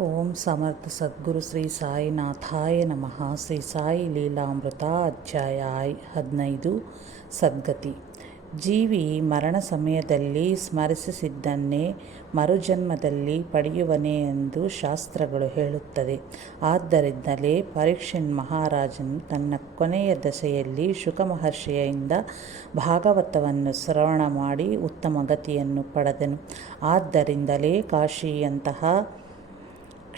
ಓಂ ಸಮರ್ಥ ಸದ್ಗುರು ಶ್ರೀ ಸಾಯಿನಾಥಾಯ ನಮಃ. ಶ್ರೀ ಸಾಯಿ ಲೀಲಾಮೃತ ಅಧ್ಯಾಯ ಹದಿನೈದು ಸದ್ಗತಿ. ಜೀವಿ ಮರಣ ಸಮಯದಲ್ಲಿ ಸ್ಮರಿಸಿದ್ದನ್ನೇ ಮರುಜನ್ಮದಲ್ಲಿ ಪಡೆಯುವನೇ ಎಂದು ಶಾಸ್ತ್ರಗಳು ಹೇಳುತ್ತದೆ ಆದ್ದರಿಂದಲೇ ಪರೀಕ್ಷನ್ ಮಹಾರಾಜನು ತನ್ನ ಕೊನೆಯ ದಶೆಯಲ್ಲಿ ಶುಕ ಮಹರ್ಷಿಯಿಂದ ಭಾಗವತವನ್ನು ಶ್ರವಣ ಮಾಡಿ ಉತ್ತಮ ಗತಿಯನ್ನು ಪಡೆದನು. ಆದ್ದರಿಂದಲೇ ಕಾಶಿಯಂತಹ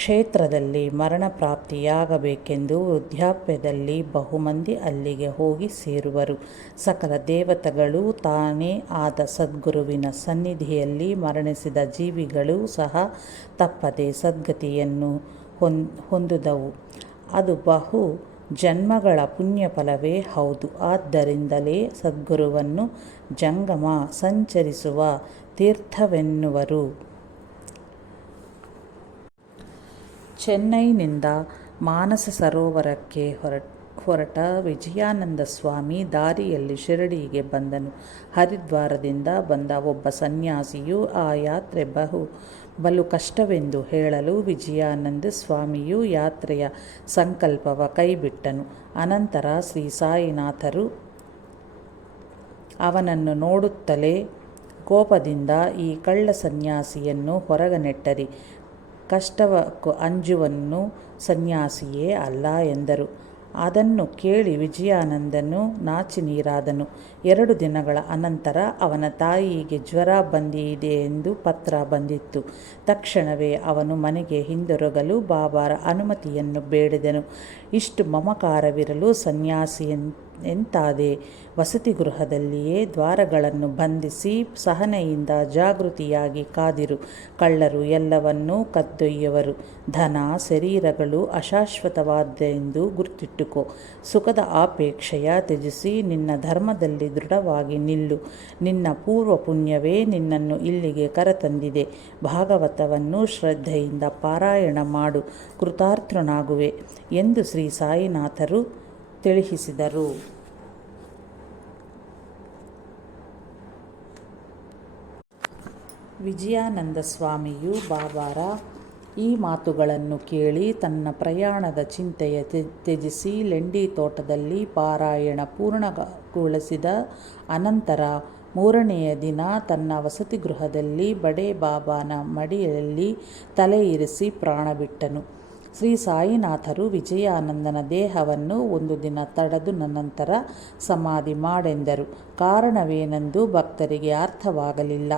ಕ್ಷೇತ್ರದಲ್ಲಿ ಮರಣ ಪ್ರಾಪ್ತಿಯಾಗಬೇಕೆಂದು ವೃದ್ಧಾಪ್ಯದಲ್ಲಿ ಬಹುಮಂದಿ ಅಲ್ಲಿಗೆ ಹೋಗಿ ಸೇರುವರು. ಸಕಲ ದೇವತೆಗಳು ತಾನೇ ಆದ ಸದ್ಗುರುವಿನ ಸನ್ನಿಧಿಯಲ್ಲಿ ಮರಣಿಸಿದ ಜೀವಿಗಳು ಸಹ ತಪ್ಪದೆ ಸದ್ಗತಿಯನ್ನು ಹೊಂದುದವು. ಅದು ಬಹು ಜನ್ಮಗಳ ಪುಣ್ಯಫಲವೇ ಹೌದು. ಆದ್ದರಿಂದಲೇ ಸದ್ಗುರುವನ್ನು ಜಂಗಮ ಸಂಚರಿಸುವ ತೀರ್ಥವೆನ್ನುವರು. ಚೆನ್ನೈನಿಂದ ಮಾನಸ ಸರೋವರಕ್ಕೆ ಹೊರ, ಹೊರಟ ವಿಜಯಾನಂದ ಸ್ವಾಮಿ ದಾರಿಯಲ್ಲಿ ಶಿರಡಿಗೆ ಬಂದನು. ಹರಿದ್ವಾರದಿಂದ ಬಂದ ಒಬ್ಬ ಸನ್ಯಾಸಿಯು ಆ ಯಾತ್ರೆ ಬಹು, ಬಲು ಕಷ್ಟವೆಂದು ಹೇಳಲು ವಿಜಯಾನಂದ ಸ್ವಾಮಿಯು ಯಾತ್ರೆಯ ಸಂಕಲ್ಪವ ಕೈಬಿಟ್ಟನು. ಅನಂತರ ಶ್ರೀ ಸಾಯಿನಾಥರು ಅವನನ್ನು ನೋಡುತ್ತಲೇ ಕೋಪದಿಂದ ಈ ಕಳ್ಳ ಸನ್ಯಾಸಿಯನ್ನು ಹೊರಗನೆಟ್ಟರಿ. ಕಷ್ಟವಕ್ಕೂ ಅಂಜುವನ್ನು ಸನ್ಯಾಸಿಯೇ ಅಲ್ಲ ಎಂದರು. ಅದನ್ನು ಕೇಳಿ ವಿಜಯಾನಂದನು ನಾಚಿ ನೀರಾದನು ಎರಡು ದಿನಗಳ ಅನಂತರ ಅವನ ತಾಯಿಗೆ ಜ್ವರ ಬಂದಿದೆ ಎಂದು ಪತ್ರ ಬಂದಿತ್ತು. ತಕ್ಷಣವೇ ಅವನು ಮನೆಗೆ ಹಿಂದಿರುಗಲು ಬಾಬಾರ ಅನುಮತಿಯನ್ನು ಬೇಡಿದನು. ಇಷ್ಟು ಮಮಕಾರವಿರಲು ಸನ್ಯಾಸಿ ಎಂತಾದೆ? ವಸತಿ ಗೃಹದಲ್ಲಿಯೇ ದ್ವಾರಗಳನ್ನು ಬಂಧಿಸಿ ಸಹನೆಯಿಂದ ಜಾಗೃತಿಯಾಗಿ ಕಾದಿರು. ಕಳ್ಳರು ಎಲ್ಲವನ್ನೂ ಕದ್ದೊಯ್ಯವರು. ಧನ, ಶರೀರಗಳು ಅಶಾಶ್ವತವಾದ್ದೆಂದು ಗುರ್ತಿಟ್ಟುಕೋ. ಸುಖದ ಆಪೇಕ್ಷೆಯ ತ್ಯಜಿಸಿ ನಿನ್ನ ಧರ್ಮದಲ್ಲಿ ದೃಢವಾಗಿ ನಿಲ್ಲು. ನಿನ್ನ ಪೂರ್ವ ಪುಣ್ಯವೇ ನಿನ್ನನ್ನು ಇಲ್ಲಿಗೆ ಕರೆತಂದಿದೆ. ಭಾಗವತವನ್ನು ಶ್ರದ್ಧೆಯಿಂದ ಪಾರಾಯಣ ಮಾಡು. ಕೃತಾರ್ಥನಾಗುವೆ ಎಂದು ಶ್ರೀ ಸಾಯಿನಾಥರು ತಿಳಿಸಿದರು. ವಿಜಯಾನಂದ ಸ್ವಾಮಿಯು ಬಾಬಾರ ಈ ಮಾತುಗಳನ್ನು ಕೇಳಿ ತನ್ನ ಪ್ರಯಾಣದ ಚಿಂತೆಯ ತ್ಯಜಿಸಿ ಲೆಂಡಿ ತೋಟದಲ್ಲಿ ಪಾರಾಯಣ ಪೂರ್ಣಗೊಳಿಸಿದ ಅನಂತರ ಮೂರನೆಯ ದಿನ ತನ್ನ ವಸತಿ ಗೃಹದಲ್ಲಿ ಬಡೆ ಬಾಬಾನ ಮಡಿಯಲ್ಲಿ ತಲೆ ಇರಿಸಿ ಪ್ರಾಣ ಬಿಟ್ಟನು. ಶ್ರೀ ಸಾಯಿನಾಥರು ವಿಜಯಾನಂದನ ದೇಹವನ್ನು ಒಂದು ದಿನ ತಡೆದು ನಂತರ ಸಮಾಧಿ ಮಾಡೆಂದರು. ಕಾರಣವೇನೆಂದು ಭಕ್ತರಿಗೆ ಅರ್ಥವಾಗಲಿಲ್ಲ.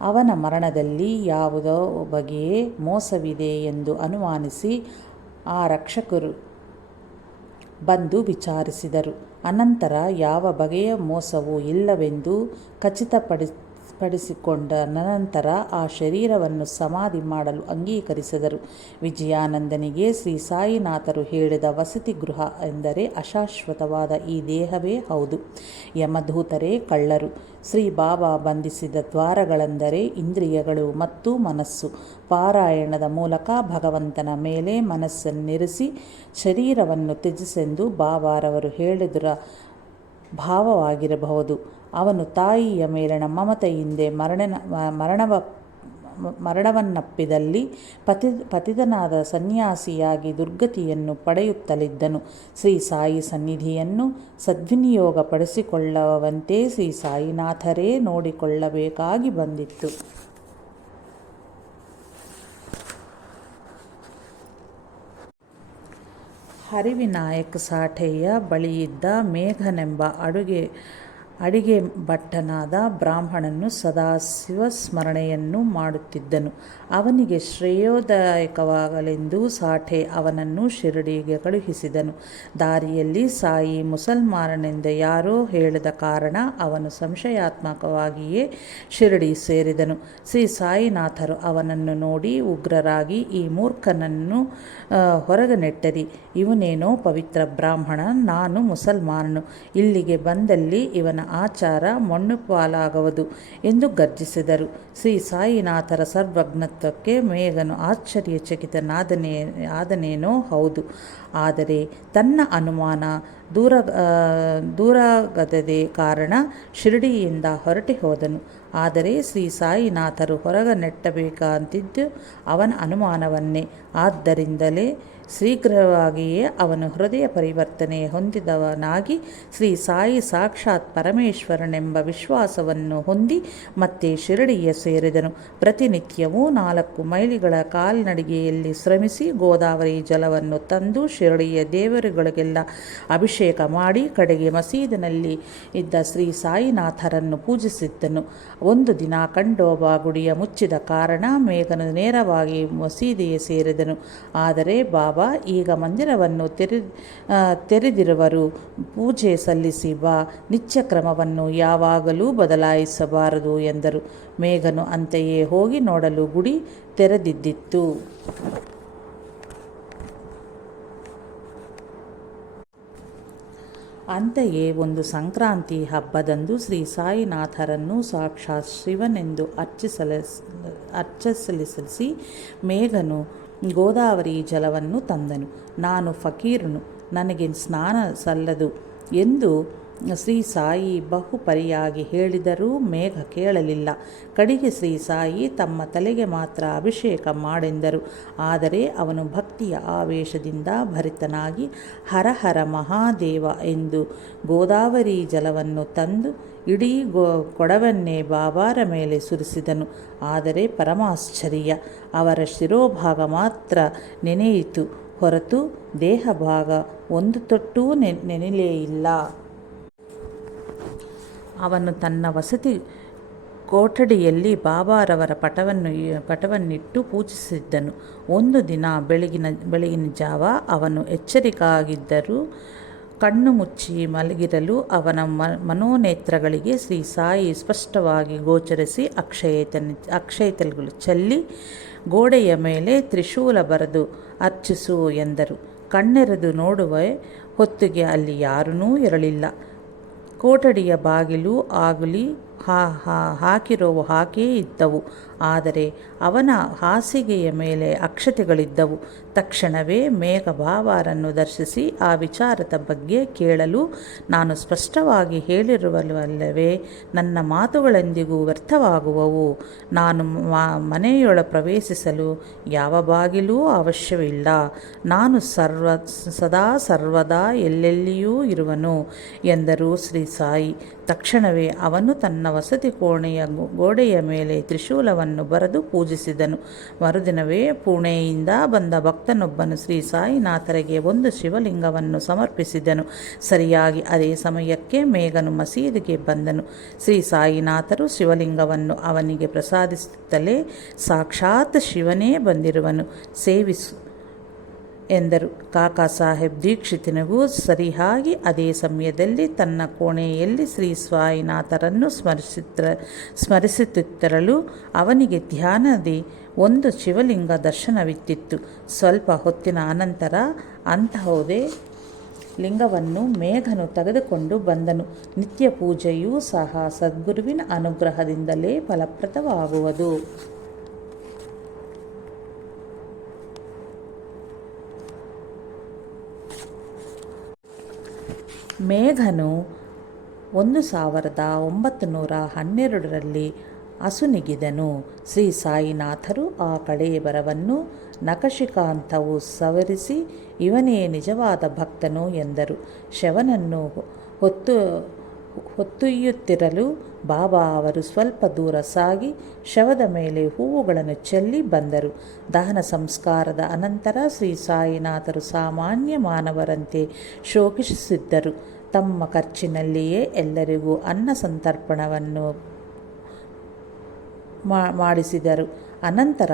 ಅವನ ಮರಣದಲ್ಲಿ ಯಾವುದೋ ಬಗೆಯೇ ಮೋಸವಿದೆ ಎಂದು ಅನುಮಾನಿಸಿ ಆ ರಕ್ಷಕರು ಬಂದು ವಿಚಾರಿಸಿದರು. ಅನಂತರ ಯಾವ ಬಗೆಯ ಮೋಸವೂ ಇಲ್ಲವೆಂದು ಖಚಿತಪಡಿ ಪಡಿಸಿಕೊಂಡ ನಂತರ ಆ ಶರೀರವನ್ನು ಸಮಾಧಿ ಮಾಡಲು ಅಂಗೀಕರಿಸಿದರು. ವಿಜಯಾನಂದನಿಗೆ ಶ್ರೀ ಸಾಯಿನಾಥರು ಹೇಳಿದ ವಸತಿ ಗೃಹ ಎಂದರೆ ಅಶಾಶ್ವತವಾದ ಈ ದೇಹವೇ ಹೌದು. ಯಮಧೂತರೇ ಕಳ್ಳರು. ಶ್ರೀ ಬಾಬಾ ಬಂಧಿಸಿದ ದ್ವಾರಗಳೆಂದರೆ ಇಂದ್ರಿಯಗಳು ಮತ್ತು ಮನಸ್ಸು. ಪಾರಾಯಣದ ಮೂಲಕ ಭಗವಂತನ ಮೇಲೆ ಮನಸ್ಸನ್ನಿರಿಸಿ ಶರೀರವನ್ನು ತ್ಯಜಿಸೆಂದು ಬಾಬಾರವರು ಹೇಳಿದರ ಭಾವವಾಗಿರಬಹುದು. ಅವನು ತಾಯಿಯ ಮೇಲಿನ ಮಮತೆಯಿಂದೆ ಮರಣನ, ಮರಣವ, ಮರಣವನ್ನಪ್ಪಿದಲ್ಲಿ ಪತಿ, ಪತಿತನಾದ ಸನ್ಯಾಸಿಯಾಗಿ ದುರ್ಗತಿಯನ್ನು ಪಡೆಯುತ್ತಲಿದ್ದನು. ಶ್ರೀ ಸಾಯಿ ಸನ್ನಿಧಿಯನ್ನು ಸದ್ವಿನಿಯೋಗಪಡಿಸಿಕೊಳ್ಳುವಂತೆ ಶ್ರೀ ಸಾಯಿನಾಥರೇ ನೋಡಿಕೊಳ್ಳಬೇಕಾಗಿ ಬಂದಿತ್ತು. ಹರಿವಿನಾಯಕ್ ಸಾಠೆಯ ಬಳಿಯಿದ್ದ ಮೇಘನೆಂಬ ಅಡುಗೆ ಅಡಿಗೆ ಭಟ್ಟನಾದ ಬ್ರಾಹ್ಮಣನು ಸದಾಶಿವ ಸ್ಮರಣೆಯನ್ನು ಮಾಡುತ್ತಿದ್ದನು. ಅವನಿಗೆ ಶ್ರೇಯೋದಾಯಕವಾಗಲೆಂದು ಸಾಠೆ ಅವನನ್ನು ಶಿರಡಿಗೆ ಕಳುಹಿಸಿದನು. ದಾರಿಯಲ್ಲಿ ಸಾಯಿ ಮುಸಲ್ಮಾನನೆಂದ ಯಾರೋ ಹೇಳಿದ ಕಾರಣ ಅವನು ಸಂಶಯಾತ್ಮಕವಾಗಿಯೇ ಶಿರಡಿ ಸೇರಿದನು. ಶ್ರೀ ಸಾಯಿನಾಥರು ಅವನನ್ನು ನೋಡಿ ಉಗ್ರರಾಗಿ ಈ ಮೂರ್ಖನನ್ನು ಹೊರಗೆ ನೆಟ್ಟರಿ. ಇವನೇನೋ ಪವಿತ್ರ ಬ್ರಾಹ್ಮಣ, ನಾನು ಮುಸಲ್ಮಾನನು. ಇಲ್ಲಿಗೆ ಬಂದಲ್ಲಿ ಇವನ ಆಚಾರ ಮಣ್ಣು ಪಾಲಾಗುವುದು ಎಂದು ಗರ್ಜಿಸಿದರು. ಶ್ರೀ ಸಾಯಿನಾಥರ ಸರ್ವಜ್ಞತ್ವಕ್ಕೆ ಮೇಘನು ಆಶ್ಚರ್ಯಚಕಿತನಾದನೇ, ಆದನೇನೋ ಹೌದು. ಆದರೆ ತನ್ನ ಅನುಮಾನ ದೂರ ದೂರಾಗದೇ ಕಾರಣ ಶಿರಡಿಯಿಂದ ಹೊರಟಿ ಹೋದನು. ಆದರೆ ಶ್ರೀ ಸಾಯಿನಾಥರು ಹೊರಗ ನೆಟ್ಟಬೇಕಂತಿದ್ದು ಅವನ ಅನುಮಾನವನ್ನೇ. ಆದ್ದರಿಂದಲೇ ಶೀಘ್ರವಾಗಿಯೇ ಅವನು ಹೃದಯ ಪರಿವರ್ತನೆ ಹೊಂದಿದವನಾಗಿ ಶ್ರೀ ಸಾಯಿ ಸಾಕ್ಷಾತ್ ಪರಮೇಶ್ವರನೆಂಬ ವಿಶ್ವಾಸವನ್ನು ಹೊಂದಿ ಮತ್ತೆ ಶಿರಡಿಯ ಸೇರಿದನು. ಪ್ರತಿನಿತ್ಯವೂ ನಾಲ್ಕು ಮೈಲಿಗಳ ಕಾಲ್ನಡಿಗೆಯಲ್ಲಿ ಶ್ರಮಿಸಿ ಗೋದಾವರಿ ಜಲವನ್ನು ತಂದು ಶಿರಡಿಯ ದೇವರುಗಳಿಗೆಲ್ಲ ಅಭಿಷೇಕ ಮಾಡಿ ಕಡೆಗೆ ಮಸೀದಿನಲ್ಲಿ ಇದ್ದ ಶ್ರೀ ಸಾಯಿನಾಥರನ್ನು ಪೂಜಿಸಿದ್ದನು. ಒಂದು ದಿನ ಕಂಡೋಬ ಗುಡಿಯ ಮುಚ್ಚಿದ ಕಾರಣ ಮೇಘನು ನೇರವಾಗಿ ಮಸೀದಿಗೆ ಸೇರಿದನು. ಆದರೆ ಬಾಬಾ ಈಗ ಮಂದಿರವನ್ನು ತೆರೆ ತೆರೆದಿರುವರು. ಪೂಜೆ ಸಲ್ಲಿಸಿ ಬಾ, ನಿತ್ಯ ಕ್ರಮವನ್ನು ಯಾವಾಗಲೂ ಬದಲಾಯಿಸಬಾರದು ಎಂದರು. ಮೇಘನು ಅಂತೆಯೇ ಹೋಗಿ ನೋಡಲು ಗುಡಿ ತೆರೆದಿದ್ದಿತ್ತು. ಅಂತೆಯೇ ಒಂದು ಸಂಕ್ರಾಂತಿ ಹಬ್ಬದಂದು ಶ್ರೀ ಸಾಯಿನಾಥರನ್ನು ಸಾಕ್ಷಾತ್ ಶಿವನೆಂದು ಅರ್ಚಿಸಲ ಅರ್ಚಿಸಲಿಸಿ ಮೇಘನು ಗೋದಾವರಿ ಜಲವನ್ನು ತಂದನು. ನಾನು ಫಕೀರನು, ನನಗೆ ಸ್ನಾನ ಸಲ್ಲದು ಎಂದು ಶ್ರೀ ಸಾಯಿ ಬಹುಪರಿಯಾಗಿ ಹೇಳಿದರೂ ಮೇಘ ಕೇಳಲಿಲ್ಲ. ಕಡೆಗೆ ಶ್ರೀ ಸಾಯಿ ತಮ್ಮ ತಲೆಗೆ ಮಾತ್ರ ಅಭಿಷೇಕ ಮಾಡೆಂದರು. ಆದರೆ ಅವನು ಭಕ್ತಿಯ ಆವೇಶದಿಂದ ಭರಿತನಾಗಿ ಹರ ಹರ ಮಹಾದೇವ ಎಂದು ಗೋದಾವರಿ ಜಲವನ್ನು ತಂದು ಇಡೀ ಗೋ ಕೊಡವನ್ನೇ ಬಾಬಾರ ಮೇಲೆ ಸುರಿಸಿದನು. ಆದರೆ ಪರಮಾಶ್ಚರ್ಯ, ಅವರ ಶಿರೋಭಾಗ ಮಾತ್ರ ನೆನೆಯಿತು. ಹೊರತು ದೇಹ ಭಾಗ ಒಂದು ತೊಟ್ಟೂ ನೆ ನೆನೆಯಲೇ ಇಲ್ಲ. ಅವನು ತನ್ನ ವಸತಿ ಕೊಠಡಿಯಲ್ಲಿ ಬಾಬಾರವರ ಪಟವನ್ನು, ಪಟವನ್ನಿಟ್ಟು ಪೂಜಿಸಿದ್ದನು. ಒಂದು ದಿನ ಬೆಳಗಿನ ಬೆಳಗಿನ ಜಾವ ಅವನು ಎಚ್ಚರಿಕಾಗಿದ್ದರೂ ಕಣ್ಣು ಮುಚ್ಚಿ ಮಲಗಿರಲು ಅವನ ಮನೋನೇತ್ರಗಳಿಗೆ ಶ್ರೀ ಸಾಯಿ ಸ್ಪಷ್ಟವಾಗಿ ಗೋಚರಿಸಿ ಅಕ್ಷಯತನ ಅಕ್ಷಯತಲ್ಗಳು ಚೆಲ್ಲಿ, ಗೋಡೆಯ ಮೇಲೆ ತ್ರಿಶೂಲ ಬರೆದು ಅರ್ಚಿಸು ಎಂದರು. ಕಣ್ಣೆರೆದು ನೋಡುವ ಹೊತ್ತಿಗೆ ಅಲ್ಲಿ ಯಾರೂ ಇರಲಿಲ್ಲ. ಕೋಟಡಿಯ ಬಾಗಿಲು, ಆಗಲಿ ಹಾ ಹಾ, ಹಾಕಿರೋವು ಹಾಕೇ ಇದ್ದವು. ಆದರೆ ಅವನ ಹಾಸಿಗೆಯ ಮೇಲೆ ಅಕ್ಷತೆಗಳಿದ್ದವು. ತಕ್ಷಣವೇ ಮೇಘಭಾವಾರನ್ನು ದರ್ಶಿಸಿ ಆ ವಿಚಾರದ ಬಗ್ಗೆ ಕೇಳಲು ನಾನು ಸ್ಪಷ್ಟವಾಗಿ ಹೇಳಿರುವಲ್ಲವೇ ನನ್ನ ಮಾತುಗಳೆಂದಿಗೂ ವ್ಯರ್ಥವಾಗುವವು. ನಾನು ಮನೆಯೊಳ ಪ್ರವೇಶಿಸಲು ಯಾವ ಬಾಗಿಲೂ ಅವಶ್ಯವಿಲ್ಲ. ನಾನು ಸರ್ವ, ಸದಾ ಸರ್ವದಾ ಎಲ್ಲೆಲ್ಲಿಯೂ ಇರುವನು ಎಂದರು ಶ್ರೀ ಸಾಯಿ. ತಕ್ಷಣವೇ ಅವನು ತನ್ನ ವಸತಿ ಕೋಣೆಯ ಗೋಡೆಯ ಮೇಲೆ ತ್ರಿಶೂಲವನ್ನು ಬರೆದು ಪೂಜಿಸಿದನು. ಮರುದಿನವೇ ಪುಣೆಯಿಂದ ಬಂದ ಭಕ್ತನೊಬ್ಬನು ಶ್ರೀ ಸಾಯಿನಾಥರಿಗೆ ಒಂದು ಶಿವಲಿಂಗವನ್ನು ಸಮರ್ಪಿಸಿದನು. ಸರಿಯಾಗಿ ಅದೇ ಸಮಯಕ್ಕೆ ಮೇಘನು ಮಸೀದಿಗೆ ಬಂದನು. ಶ್ರೀ ಸಾಯಿನಾಥರು ಶಿವಲಿಂಗವನ್ನು ಅವನಿಗೆ ಪ್ರಸಾದಿಸುತ್ತಲೇ ಸಾಕ್ಷಾತ್ ಶಿವನೇ ಬಂದಿರುವನು. ಸೇವಿಸು ಎಂದರು. ಕಾಕಾ ಸಾಹೇಬ್ ದೀಕ್ಷಿತನಿಗೂ ಸರಿಯಾಗಿ ಅದೇ ಸಮಯದಲ್ಲಿ ತನ್ನ ಕೋಣೆಯಲ್ಲಿ ಶ್ರೀ ಸ್ವಾಯಿನಾಥರನ್ನು ಸ್ಮರಿಸಿತ್ರ ಸ್ಮರಿಸುತ್ತಿತ್ತರಲು ಅವನಿಗೆ ಧ್ಯಾನದಿ ಒಂದು ಶಿವಲಿಂಗ ದರ್ಶನವಿತ್ತಿತ್ತು. ಸ್ವಲ್ಪ ಹೊತ್ತಿನ ಅನಂತರ ಅಂತಹುದೇ ಲಿಂಗವನ್ನು ಮೇಘನು ತೆಗೆದುಕೊಂಡು ಬಂದನು. ನಿತ್ಯ ಪೂಜೆಯೂ ಸಹ ಸದ್ಗುರುವಿನ ಅನುಗ್ರಹದಿಂದಲೇ ಫಲಪ್ರದವಾಗುವುದು. ಮೇಘನು ಒಂದು ಸಾವಿರದ ಒಂಬತ್ತು ನೂರ ಹನ್ನೆರಡರಲ್ಲಿ ಅಸುನಿಗಿದನು. ಶ್ರೀ ಸಾಯಿನಾಥರು ಆ ಕಡೆಯ ಬರವನ್ನು ನಖಶಿಕಾಂತವು ಸವರಿಸಿ, ಇವನೇ ನಿಜವಾದ ಭಕ್ತನು ಎಂದರು. ಶವನನ್ನು ಹೊತ್ತು ಹೊತ್ತೊಯ್ಯುತ್ತಿರಲು ಬಾಬಾ ಅವರು ಸ್ವಲ್ಪ ದೂರ ಸಾಗಿ ಶವದ ಮೇಲೆ ಹೂವುಗಳನ್ನು ಚೆಲ್ಲಿ ಬಂದರು. ದಹನ ಸಂಸ್ಕಾರದ ಅನಂತರ ಶ್ರೀ ಸಾಯಿನಾಥರು ಸಾಮಾನ್ಯ ಮಾನವರಂತೆ ಶೋಕಿಸಿದ್ದರು ತಮ್ಮ ಖರ್ಚಿನಲ್ಲಿಯೇ ಎಲ್ಲರಿಗೂ ಅನ್ನ ಸಂತರ್ಪಣವನ್ನು ಮಾಡಿಸಿದರು. ಅನಂತರ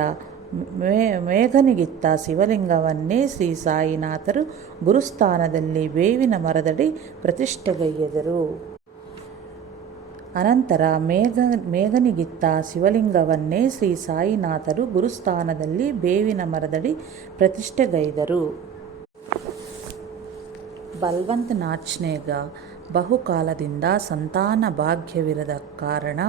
ಮೇ, ಮೇಘನಿಗಿತ್ತ ಶಿವಲಿಂಗವನ್ನೇ ಶ್ರೀ ಸಾಯಿನಾಥರು ಗುರುಸ್ಥಾನದಲ್ಲಿ ಬೇವಿನ ಮರದಡಿ ಪ್ರತಿಷ್ಠೆಗೈಯ್ದರು. ಅನಂತರ ಮೇಘ, ಮೇಘನಿಗಿತ್ತ ಶಿವಲಿಂಗವನ್ನೇ ಶ್ರೀ ಸಾಯಿನಾಥರು ಗುರುಸ್ಥಾನದಲ್ಲಿ ಬೇವಿನ ಮರದಡಿ ಪ್ರತಿಷ್ಠೆಗೈದರು. ಬಲ್ವಂತ್ ನಾಚ್ನೇಗ ಬಹುಕಾಲದಿಂದ ಸಂತಾನ ಭಾಗ್ಯವಿರದ ಕಾರಣ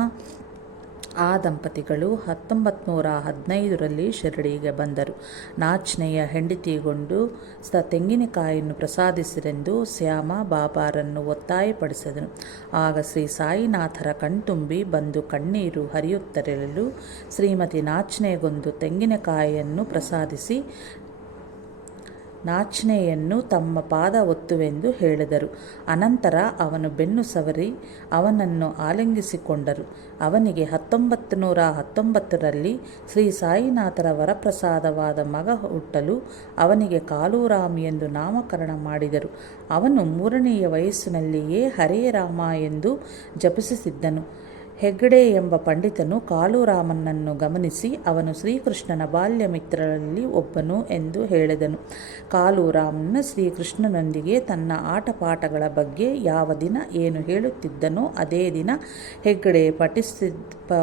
ಆ ದಂಪತಿಗಳು ಹತ್ತೊಂಬತ್ತು ನೂರ ಹದಿನೈದರಲ್ಲಿ ಶಿರಡಿಗೆ ಬಂದರು. ನಾಚ್ನೆಯ ಹೆಂಡತಿಗೊಂಡು ಸ ತೆಂಗಿನಕಾಯಿಯನ್ನು ಪ್ರಸಾದಿಸಿರೆಂದು ಶ್ಯಾಮ ಬಾಬಾರನ್ನು ಒತ್ತಾಯಪಡಿಸಿದನು. ಆಗ ಶ್ರೀ ಸಾಯಿನಾಥರ ಕಣ್ತುಂಬಿ ಬಂದು ಕಣ್ಣೀರು ಹರಿಯುತ್ತಿರಲು ಶ್ರೀಮತಿ ನಾಚ್ನೆಗೊಂದು ತೆಂಗಿನಕಾಯಿಯನ್ನು ಪ್ರಸಾದಿಸಿ ನಾಚ್ನೆಯನ್ನು ತಮ್ಮ ಪಾದ ಒತ್ತುವೆಂದು ಹೇಳಿದರು. ಅನಂತರ ಅವನು ಬೆನ್ನು ಸವರಿ ಅವನನ್ನು ಆಲಿಂಗಿಸಿಕೊಂಡರು. ಅವನಿಗೆ ಹತ್ತೊಂಬತ್ತು ನೂರ ಹತ್ತೊಂಬತ್ತರಲ್ಲಿ ಶ್ರೀ ಸಾಯಿನಾಥರ ವರಪ್ರಸಾದವಾದ ಮಗ ಹುಟ್ಟಲು ಅವನಿಗೆ ಕಾಲೂರಾಮ್ ಎಂದು ನಾಮಕರಣ ಮಾಡಿದರು. ಅವನು ಮೂರನೆಯ ವಯಸ್ಸಿನಲ್ಲಿಯೇ ಹರೇ ರಾಮ ಎಂದು ಜಪಿಸುತ್ತಿದ್ದನು. ಹೆಗ್ಡೆ ಎಂಬ ಪಂಡಿತನು ಕಾಲುರಾಮನನ್ನು ಗಮನಿಸಿ, ಅವನು ಶ್ರೀಕೃಷ್ಣನ ಬಾಲ್ಯ ಮಿತ್ರರಲ್ಲಿ ಒಬ್ಬನು ಎಂದು ಹೇಳಿದನು. ಕಾಲುರಾಮನ ಶ್ರೀಕೃಷ್ಣನೊಂದಿಗೆ ತನ್ನ ಆಟಪಾಠಗಳ ಬಗ್ಗೆ ಯಾವ ದಿನ ಏನು ಹೇಳುತ್ತಿದ್ದನೋ, ಅದೇ ದಿನ ಹೆಗ್ಡೆ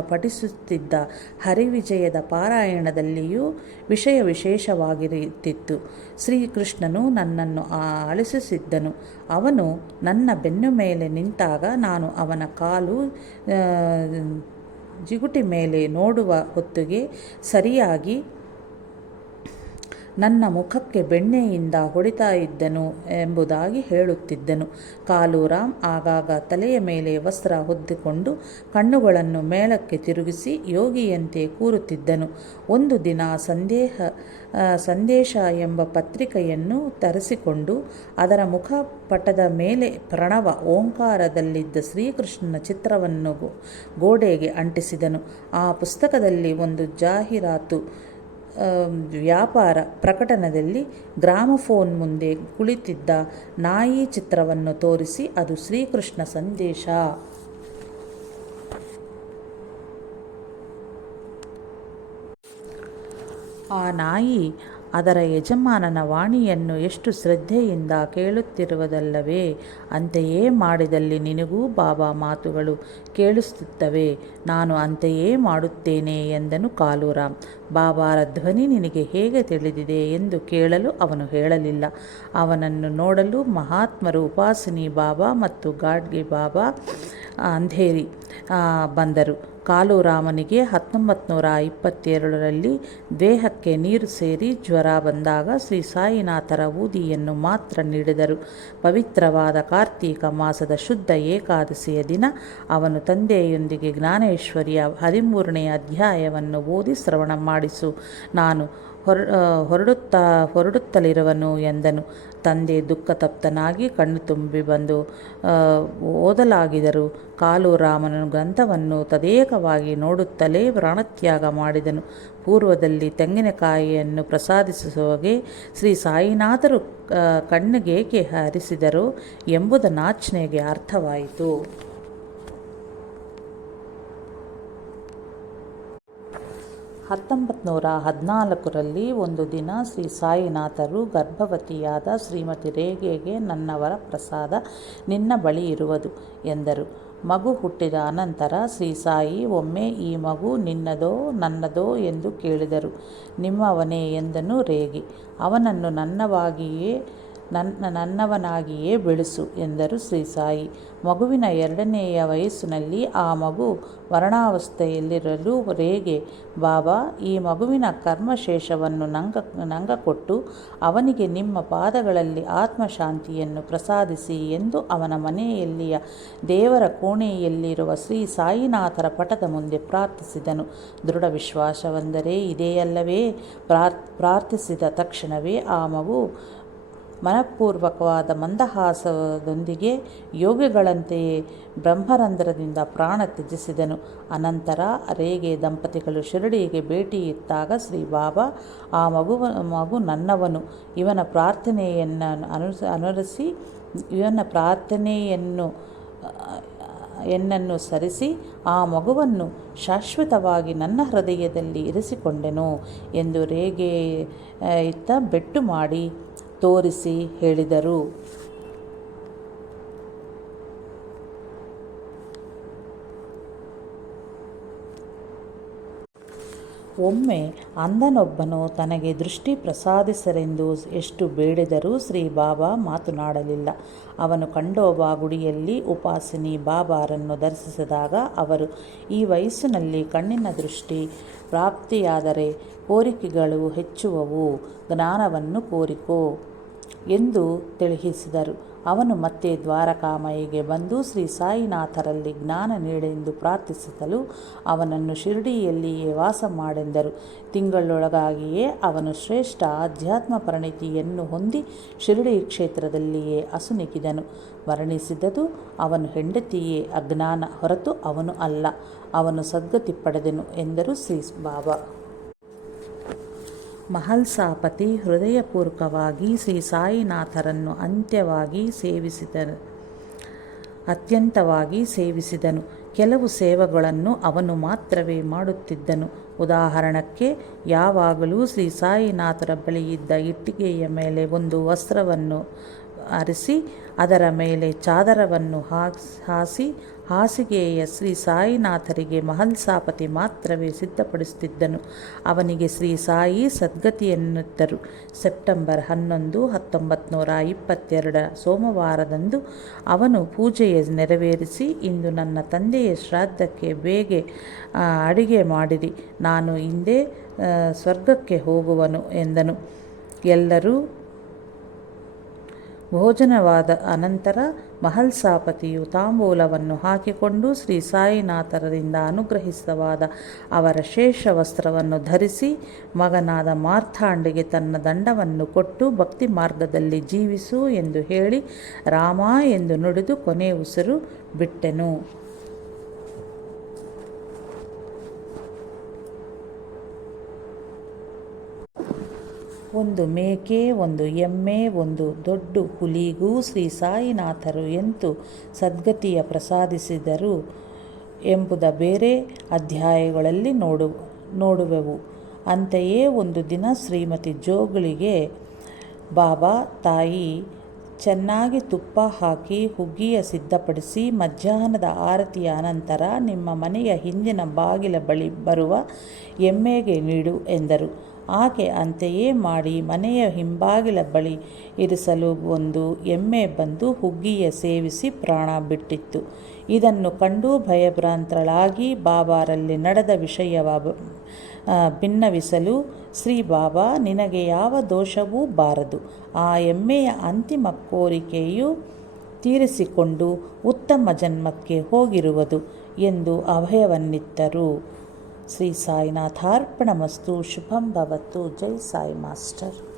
ಪಠಿಸುತ್ತಿದ್ದ ಹರಿವಿಜಯದ ಪಾರಾಯಣದಲ್ಲಿಯೂ ವಿಷಯ ವಿಶೇಷವಾಗಿರುತ್ತಿತ್ತು. ಶ್ರೀಕೃಷ್ಣನು ನನ್ನನ್ನು ಅಳಿಸುತ್ತಿದ್ದನು. ಅವನು ನನ್ನ ಬೆನ್ನು ಮೇಲೆ ನಿಂತಾಗ ನಾನು ಅವನ ಕಾಲು ಜಿಗುಟಿ ಮೇಲೆ ನೋಡುವ ಹೊತ್ತಿಗೆ ಸರಿಯಾಗಿ ನನ್ನ ಮುಖಕ್ಕೆ ಬೆಣ್ಣೆಯಿಂದ ಹೊಡಿತಾ ಇದ್ದನು ಎಂಬುದಾಗಿ ಹೇಳುತ್ತಿದ್ದನು. ಕಾಲೂರಾಮ್ ಆಗಾಗ ತಲೆಯ ಮೇಲೆ ವಸ್ತ್ರ ಹೊದ್ದುಕೊಂಡು ಕಣ್ಣುಗಳನ್ನು ಮೇಲಕ್ಕೆ ತಿರುಗಿಸಿ ಯೋಗಿಯಂತೆ ಕೂರುತ್ತಿದ್ದನು. ಒಂದು ದಿನ ಸಂದೇಹ ಸಂದೇಶ ಎಂಬ ಪತ್ರಿಕೆಯನ್ನು ತರಿಸಿಕೊಂಡು ಅದರ ಮುಖಪಟದ ಮೇಲೆ ಪ್ರಣವ ಓಂಕಾರದಲ್ಲಿದ್ದ ಶ್ರೀಕೃಷ್ಣನ ಚಿತ್ರವನ್ನು ಗೋಡೆಗೆ ಅಂಟಿಸಿದನು. ಆ ಪುಸ್ತಕದಲ್ಲಿ ಒಂದು ಜಾಹೀರಾತು ವ್ಯಾಪಾರ ಪ್ರಕಟಣದಲ್ಲಿ ಗ್ರಾಮಫೋನ್ ಮುಂದೆ ಕುಳಿತಿದ್ದ ನಾಯಿ ಚಿತ್ರವನ್ನು ತೋರಿಸಿ ಅದು ಶ್ರೀಕೃಷ್ಣ ಸಂದೇಶ. ಆ ನಾಯಿ ಅದರ ಯಜಮಾನನ ವಾಣಿಯನ್ನು ಎಷ್ಟು ಶ್ರದ್ಧೆಯಿಂದ ಕೇಳುತ್ತಿರುವುದಲ್ಲವೇ? ಅಂತೆಯೇ ಮಾಡಿದಲ್ಲಿ ನಿನಗೂ ಬಾಬಾ ಮಾತುಗಳು ಕೇಳಿಸುತ್ತವೆ. ನಾನು ಅಂತೆಯೇ ಮಾಡುತ್ತೇನೆ ಎಂದನು ಕಾಲೂರಾಮ್. ಬಾಬಾರ ಧ್ವನಿ ನಿನಗೆ ಹೇಗೆ ತಿಳಿದಿದೆ ಎಂದು ಕೇಳಲು ಅವನು ಹೇಳಲಿಲ್ಲ. ಅವನನ್ನು ನೋಡಲು ಮಹಾತ್ಮರು ಉಪಾಸಿನಿ ಬಾಬಾ ಮತ್ತು ಗಾಡ್ಗೆ ಬಾಬಾ ಅಂಧೇರಿ ಬಂದರು. ಕಾಲೂರಾಮನಿಗೆ ಹತ್ತೊಂಬತ್ತು ನೂರ ಇಪ್ಪತ್ತೇಳರಲ್ಲಿ ದೇಹಕ್ಕೆ ನೀರು ಸೇರಿ ಜ್ವರ ಬಂದಾಗ ಶ್ರೀ ಸಾಯಿನಾಥರ ಊದಿಯನ್ನು ಮಾತ್ರ ನೀಡಿದರು. ಪವಿತ್ರವಾದ ಕಾರ್ತೀಕ ಮಾಸದ ಶುದ್ಧ ಏಕಾದಶಿಯ ದಿನ ಅವನು ತಂದೆಯೊಂದಿಗೆ ಜ್ಞಾನೇಶ್ವರಿಯ ಹದಿಮೂರನೆಯ ಅಧ್ಯಾಯವನ್ನು ಓದಿ ಶ್ರವಣ ಮಾಡಿಸು. ನಾನು ಹೊರಡುತ್ತಾ, ಹೊರಡುತ್ತಲಿರುವನು ಎಂದನು. ತಂದೆ ದುಃಖ ತಪ್ತನಾಗಿ ಕಣ್ಣು ತುಂಬಿ ಬಂದು ಓದಲಾಗಿದರು ಕಾಲು ರಾಮನ ಗ್ರಂಥವನ್ನು ತದೇಕವಾಗಿ ನೋಡುತ್ತಲೇ ಪ್ರಾಣತ್ಯಾಗ ಮಾಡಿದನು. ಪೂರ್ವದಲ್ಲಿ ತೆಂಗಿನಕಾಯಿಯನ್ನು ಪ್ರಸಾದಿಸುವಾಗೆ ಶ್ರೀ ಸಾಯಿನಾಥರು ಕಣ್ಣಿಗೇಕೆ ಹರಿಸಿದರು ಎಂಬುದ ನಾಚನೆಗೆ ಅರ್ಥವಾಯಿತು. ಹತ್ತೊಂಬತ್ತು ನೂರ ಹದಿನಾಲ್ಕರಲ್ಲಿ ಒಂದು ದಿನ ಶ್ರೀ ಸಾಯಿನಾಥರು ಗರ್ಭವತಿಯಾದ ಶ್ರೀಮತಿ ರೇಗೆಗೆ ನನ್ನವರ ಪ್ರಸಾದ ನಿನ್ನ ಬಳಿ ಇರುವುದು ಎಂದರು. ಮಗು ಹುಟ್ಟಿದ ಅನಂತರ ಶ್ರೀ ಸಾಯಿ, ಒಮ್ಮೆ ಈ ಮಗು ನಿನ್ನದೋ ನನ್ನದೋ ಎಂದು ಕೇಳಿದರು. ನಿಮ್ಮವನೇ ಎಂದನು ರೇಗೆ. ಅವನನ್ನು ನನ್ನವನಾಗಿಯೇ ಬೆಳೆಸು ಎಂದರು ಶ್ರೀ ಸಾಯಿ. ಮಗುವಿನ ಎರಡನೆಯ ವಯಸ್ಸಿನಲ್ಲಿ ಆ ಮಗು ಮರಣಾವಸ್ಥೆಯಲ್ಲಿರಲು ರೇಗೆ, ಬಾಬಾ, ಈ ಮಗುವಿನ ಕರ್ಮಶೇಷವನ್ನು ನಂಗ ನಂಗ ಕೊಟ್ಟು ಅವನಿಗೆ ನಿಮ್ಮ ಪಾದಗಳಲ್ಲಿ ಆತ್ಮಶಾಂತಿಯನ್ನು ಪ್ರಸಾದಿಸಿ ಎಂದು ಅವನ ಮನೆಯಲ್ಲಿಯ ದೇವರ ಕೋಣೆಯಲ್ಲಿರುವ ಶ್ರೀ ಸಾಯಿನಾಥರ ಪಟದ ಮುಂದೆ ಪ್ರಾರ್ಥಿಸಿದನು. ದೃಢ ವಿಶ್ವಾಸವೆಂದರೆ ಇದೆಯಲ್ಲವೇ ಪ್ರಾರ್ಥಿಸಿದ ತಕ್ಷಣವೇ ಆ ಮಗು ಮನಃಪೂರ್ವಕವಾದ ಮಂದಹಾಸದೊಂದಿಗೆ ಯೋಗಿಗಳಂತೆಯೇ ಬ್ರಹ್ಮರಂಧ್ರದಿಂದ ಪ್ರಾಣ ತ್ಯಜಿಸಿದನು. ಅನಂತರ ರೇಗೆ ದಂಪತಿಗಳು ಶಿರಡಿಗೆ ಭೇಟಿಯಿತ್ತಾಗ ಶ್ರೀ ಬಾಬಾ, ಆ ಮಗು ನನ್ನವನು. ಇವನ ಪ್ರಾರ್ಥನೆಯನ್ನು ಅನುಸರಿಸಿ, ಇವನ ಪ್ರಾರ್ಥನೆಯನ್ನು, ಎನ್ನನ್ನು ಸರಿಸಿ, ಆ ಮಗುವನ್ನು ಶಾಶ್ವತವಾಗಿ ನನ್ನ ಹೃದಯದಲ್ಲಿ ಇರಿಸಿಕೊಂಡೆನು ಎಂದು ರೇಗೆ, ಇತ್ತ ಬೆಟ್ಟು ಮಾಡಿ ತೋರಿಸಿ ಹೇಳಿದರು. ಒಮ್ಮೆ ಅಂಧನೊಬ್ಬನು ತನಗೆ ದೃಷ್ಟಿ ಪ್ರಸಾದಿಸರೆಂದು ಎಷ್ಟು ಬೇಡಿದರೂ ಶ್ರೀ ಬಾಬಾ ಮಾತನಾಡಲಿಲ್ಲ. ಅವನು ಖಂಡೋಬಾ ಗುಡಿಯಲ್ಲಿ ಉಪಾಸಿನಿ ಬಾಬಾರನ್ನು ದರ್ಶಿಸಿದಾಗ ಅವರು, ಈ ವಯಸ್ಸಿನಲ್ಲಿ ಕಣ್ಣಿನ ದೃಷ್ಟಿ ಪ್ರಾಪ್ತಿಯಾದರೆ ಕೋರಿಕೆಗಳು ಹೆಚ್ಚುವವು, ಜ್ಞಾನವನ್ನು ಕೋರಿಕೋ ಎಂದು ತಿಳಿಸಿದರು. ಅವನು ಮತ್ತೆ ದ್ವಾರಕಾಮಯಿಗೆ ಬಂದು ಶ್ರೀ ಸಾಯಿನಾಥರಲ್ಲಿ ಜ್ಞಾನ ನೀಡೆಂದು ಪ್ರಾರ್ಥಿಸಿದಲು ಅವನನ್ನು ಶಿರಡಿಯಲ್ಲಿಯೇ ವಾಸ ಮಾಡೆಂದರು. ತಿಂಗಳೊಳಗಾಗಿಯೇ ಅವನು ಶ್ರೇಷ್ಠ ಆಧ್ಯಾತ್ಮ ಪರಿಣಿತಿಯನ್ನು ಹೊಂದಿ ಶಿರಡಿ ಕ್ಷೇತ್ರದಲ್ಲಿಯೇ ಅಸುನಿಗಿದನು. ಮರಣಿಸಿದದು ಅವನು ಹೆಂಡತಿಯೇ. ಅಜ್ಞಾನ ಹೊರತು ಅವನು ಅಲ್ಲ. ಅವನು ಸದ್ಗತಿ ಪಡೆದನು ಎಂದರು ಶ್ರೀ ಬಾಬಾ. ಮಹಲ್ಸಾಪತಿ ಹೃದಯಪೂರ್ವಕವಾಗಿ ಶ್ರೀ ಸಾಯಿನಾಥರನ್ನು ಅಂತ್ಯವಾಗಿ ಸೇವಿಸಿದನು. ಅತ್ಯಂತವಾಗಿ ಸೇವಿಸಿದನು. ಕೆಲವು ಸೇವೆಗಳನ್ನು ಅವನು ಮಾತ್ರವೇ ಮಾಡುತ್ತಿದ್ದನು. ಉದಾಹರಣಕ್ಕೆ, ಯಾವಾಗಲೂ ಶ್ರೀ ಸಾಯಿನಾಥರ ಬಳಿ ಇದ್ದ ಇಟ್ಟಿಗೆಯ ಮೇಲೆ ಒಂದು ವಸ್ತ್ರವನ್ನು ಅರಿಸಿ, ಅದರ ಮೇಲೆ ಚಾದರವನ್ನು ಹಾಸಿ ಹಾಸಿಗೆಯ ಶ್ರೀ ಸಾಯಿನಾಥರಿಗೆ ಮಹಲ್ಸಾಪತಿ ಮಾತ್ರವೇ ಸಿದ್ಧಪಡಿಸುತ್ತಿದ್ದನು. ಅವನಿಗೆ ಶ್ರೀ ಸಾಯಿ ಸದ್ಗತಿಯನ್ನಿದ್ದರು ಸೆಪ್ಟೆಂಬರ್ ಹನ್ನೊಂದು ಹತ್ತೊಂಬತ್ತು ನೂರ ಸೋಮವಾರದಂದು ಅವನು ಪೂಜೆಯ ನೆರವೇರಿಸಿ, ಇಂದು ನನ್ನ ತಂದೆಯ ಶ್ರಾದ್ದಕ್ಕೆ ಬೇಗ ಅಡಿಗೆ ಮಾಡಿರಿ. ನಾನು ಹಿಂದೆ ಸ್ವರ್ಗಕ್ಕೆ ಹೋಗುವನು ಎಂದನು. ಎಲ್ಲರೂ ಭೋಜನವಾದ ಅನಂತರ ಮಹಲ್ಸಾಪತಿಯು ತಾಂಬೂಲವನ್ನು ಹಾಕಿಕೊಂಡು ಶ್ರೀ ಸಾಯಿನಾಥರಿಂದ ಅನುಗ್ರಹಿಸವಾದ ಅವರ ಶೇಷ ವಸ್ತ್ರವನ್ನು ಧರಿಸಿ ಮಗನಾದ ಮಾರ್ಥಾಂಡಿಗೆ ತನ್ನ ದಂಡವನ್ನು ಕೊಟ್ಟು ಭಕ್ತಿ ಮಾರ್ಗದಲ್ಲಿ ಜೀವಿಸು ಎಂದು ಹೇಳಿ ರಾಮ ಎಂದು ನುಡಿದು ಕೊನೆ ಉಸಿರು ಬಿಟ್ಟೆನು. ಒಂದು ಮೇಕೆ, ಒಂದು ಎಮ್ಮೆ, ಒಂದು ದೊಡ್ಡ ಹುಲಿಗೂ ಶ್ರೀ ಸಾಯಿನಾಥರು ಎಂತು ಸದ್ಗತಿಯ ಪ್ರಸಾದಿಸಿದರು ಎಂಬುದ ಬೇರೆ ಅಧ್ಯಾಯಗಳಲ್ಲಿ ನೋಡು, ನೋಡುವೆವು. ಅಂತೆಯೇ ಒಂದು ದಿನ ಶ್ರೀಮತಿ ಜೋಗಳಿಗೆ ಬಾಬಾ, ತಾಯಿ ಚೆನ್ನಾಗಿ ತುಪ್ಪ ಹಾಕಿ ಹುಗ್ಗಿಯ ಸಿದ್ಧಪಡಿಸಿ ಮಧ್ಯಾಹ್ನದ ಆರತಿಯ ಅನಂತರ ನಿಮ್ಮ ಮನೆಯ ಹಿಂದಿನ ಬಾಗಿಲ ಬಳಿ ಬರುವ ಎಮ್ಮೆಗೆ ನೀಡು ಎಂದರು. ಆಕೆ ಅಂತೆಯೇ ಮಾಡಿ ಮನೆಯ ಹಿಂಬಾಗಿಲ ಬಳಿ ಇರಿಸಲು ಒಂದು ಎಮ್ಮೆ ಬಂದು ಹುಗ್ಗಿಯ ಸೇವಿಸಿ ಪ್ರಾಣ ಬಿಟ್ಟಿತ್ತು. ಇದನ್ನು ಕಂಡು ಭಯಭ್ರಾಂತಳಾಗಿ ಬಾಬಾರಲ್ಲಿ ನಡೆದ ವಿಷಯವ ಭಿನ್ನವಿಸಲು ಶ್ರೀ ಬಾಬಾ, ನಿನಗೆ ಯಾವ ದೋಷವೂ ಬಾರದು. ಆ ಎಮ್ಮೆಯ ಅಂತಿಮ ಕೋರಿಕೆಯು ತೀರಿಸಿಕೊಂಡು ಉತ್ತಮ ಜನ್ಮಕ್ಕೆ ಹೋಗಿರುವುದು ಎಂದು ಅಭಯವನ್ನಿತ್ತರು ಶ್ರೀ ಸಾಯಿನಾಥಾರ್ಪಣಮಸ್ತು, ಶುಭಂ ಭವತ್ತು. ಜೈ ಸಾಯಿ ಮಾಸ್ಟರ್.